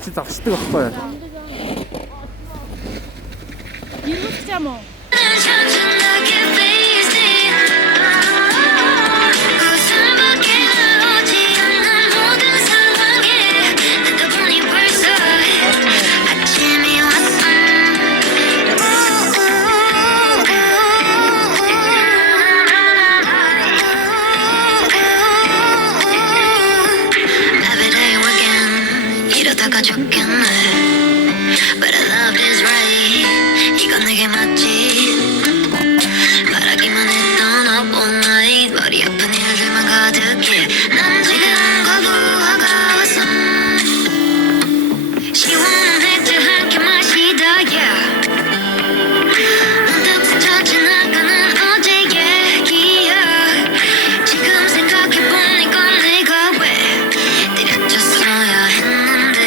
진짜 뜨겁다. 일로 쓰자 뭐. 죽겠네. But I love this right. 이건 내게 맞지. 말하기만 했던 up all night. 머리 아픈 일들만 가득해. 난 지금 거부하고 왔어. 시원한 맥주 한 캔 마시다 yeah. 문득 스쳐 지나가는 어제 얘기야. 지금 생각해보니 건 내가 왜 때려쳤어야 했는데.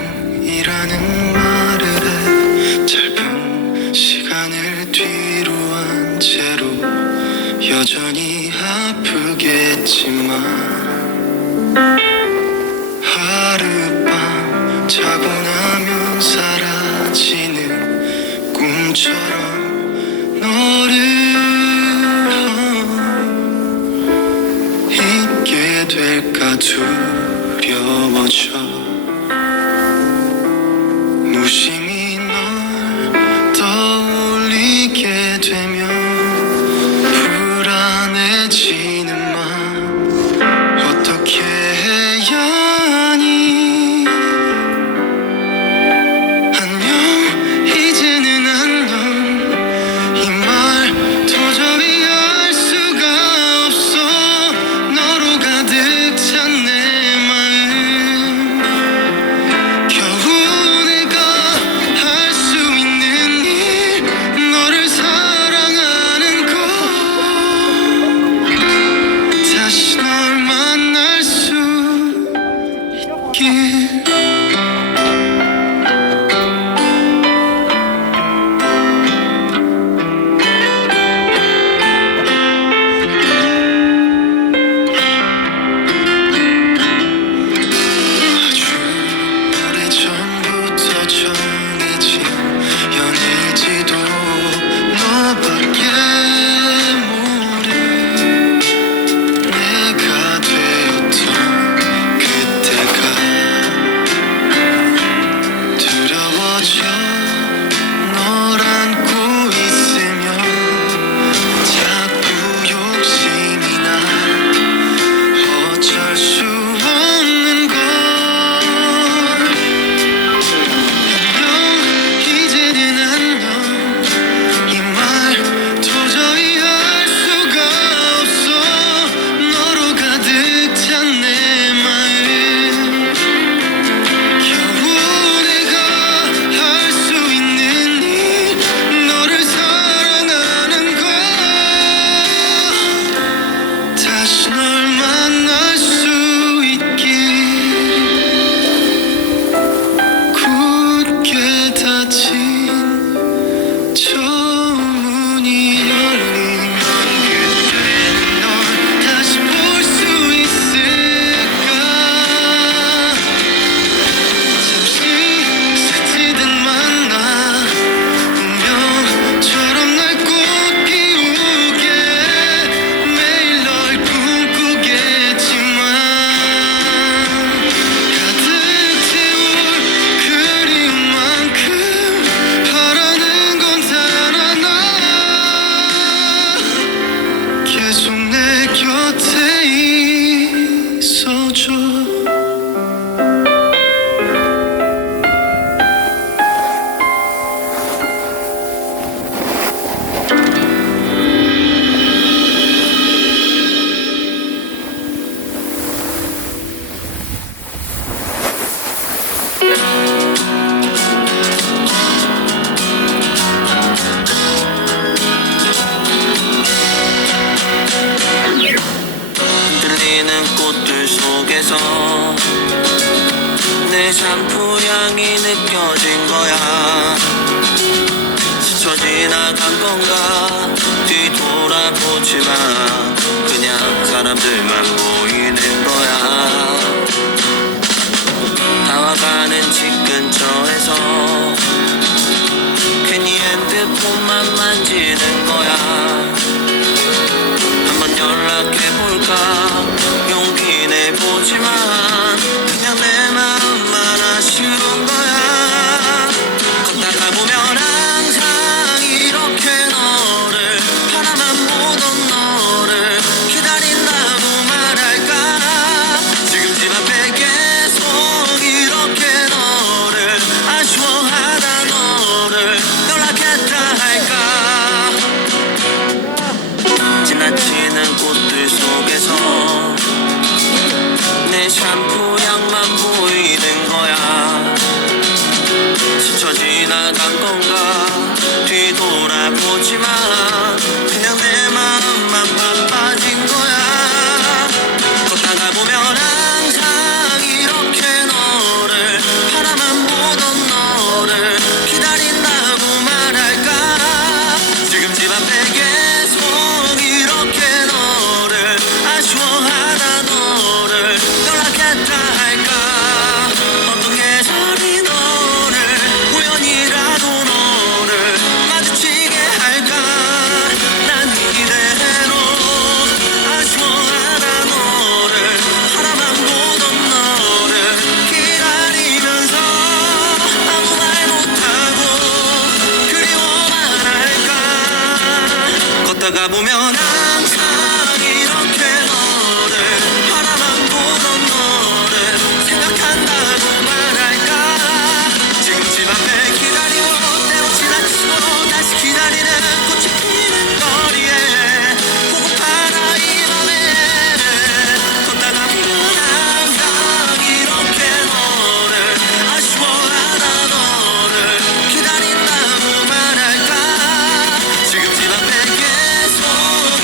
안녕이라는 말을 해. 짧은 시간을 뒤로 한 채로 여전히 아프겠지만 하룻밤 자고 나면 사라지는 꿈처럼 너를 잊게 될까 두려워져. 무심히 널 떠올리게 되면 불안해지는 맘 어떻게 해야 하니. 안녕 이제는 안녕. 건가 뒤돌아보지마 그냥 내 마음만 바빠진 거야 걷다가 보면 항상 이렇게 너를 바라만 보던 너를 기다린다고 말할까 지금 집 앞에 계속 이렇게 너를 아쉬워하다 너를 연락했다 할까 어떤 계절이 너를 우연이라도 너를 마주치게 할까 난 이대로 아쉬워하다 너를 바라만 보던 너를 기다리면서 아무 말 못하고 그리워만 할까 걷다가 보면 항상 이렇게 너를 바라만 보던 너를 생각한다고 말할까 지금 집 앞에 기다리고 때로 지나치고 다시 기다리는 꽃이 피는 거리에 보고파라 이 맘에 걷다가 보면 항상 이렇게 너를 아쉬워하다 너를 기다린다고 말할까 지금 집 앞에 계속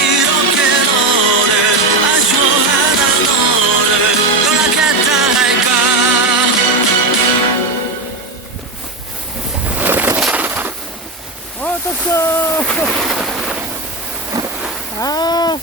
이렇게 너를 아쉬워하다 너를 연락했다 할까 떴어. 아.